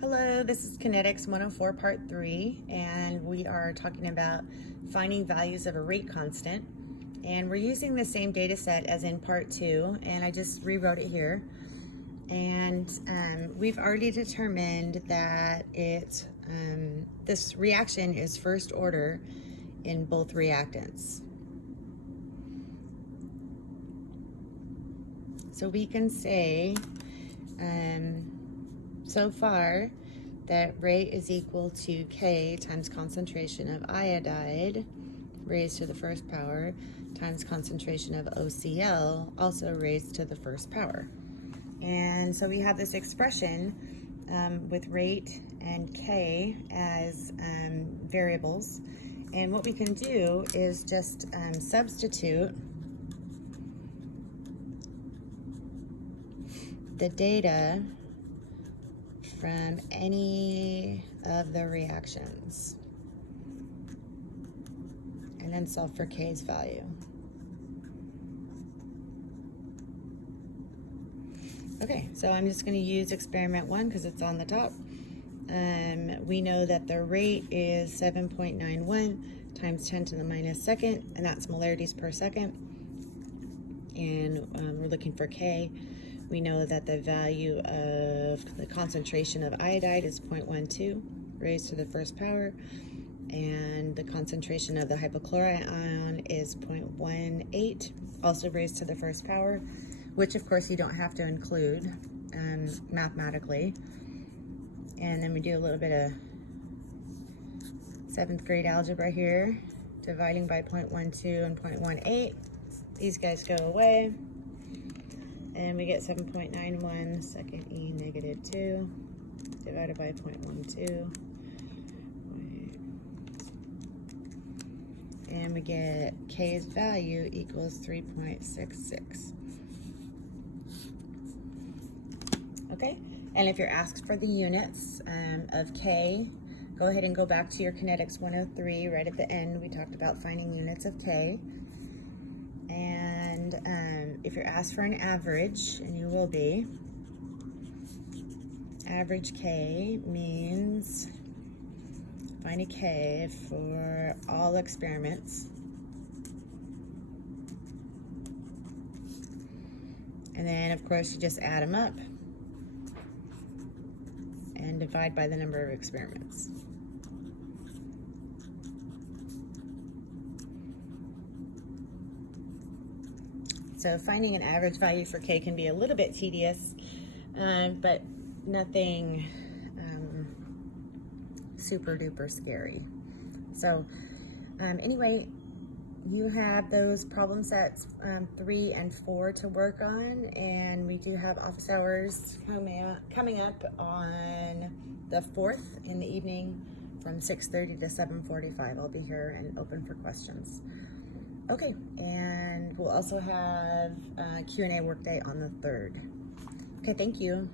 Hello, this is Kinetics 104 Part 3, and we are talking about finding values of a rate constant. And we're using the same data set as in Part 2, and I just rewrote it here. And we've already determined that this reaction is first order in both reactants. So we can say so far that rate is equal to K times concentration of iodide raised to the first power times concentration of OCl also raised to the first power. And so we have this expression with rate and K as variables. And what we can do is just substitute the data from any of the reactions and then solve for K's value. Okay, so I'm just going to use experiment 1 because it's on the top. We know that the rate is 7.91 times 10 to the minus second, and that's molarities per second. And we're looking for K. We know that the value of the concentration of iodide is 0.12 raised to the first power, and the concentration of the hypochlorite ion is 0.18, also raised to the first power, which of course you don't have to include mathematically. And then we do a little bit of 7th grade algebra here, dividing by 0.12 and 0.18. These guys go away. And we get 7.91 second E negative 2 divided by 0.12. And we get K's value equals 3.66. Okay, and if you're asked for the units of K, go ahead and go back to your Kinetics 103. Right at the end, we talked about finding units of K. And if you're asked for an average, and you will be, average K means find a K for all experiments. And then, of course, you just add them up and divide by the number of experiments. So finding an average value for K can be a little bit tedious, but nothing super duper scary. So anyway, you have those problem sets 3 and 4 to work on, and we do have office hours coming up on the 4th in the evening from 6:30 to 7:45. I'll be here and open for questions. Okay, and we'll also have a Q&A workday on the 3rd. Okay, thank you.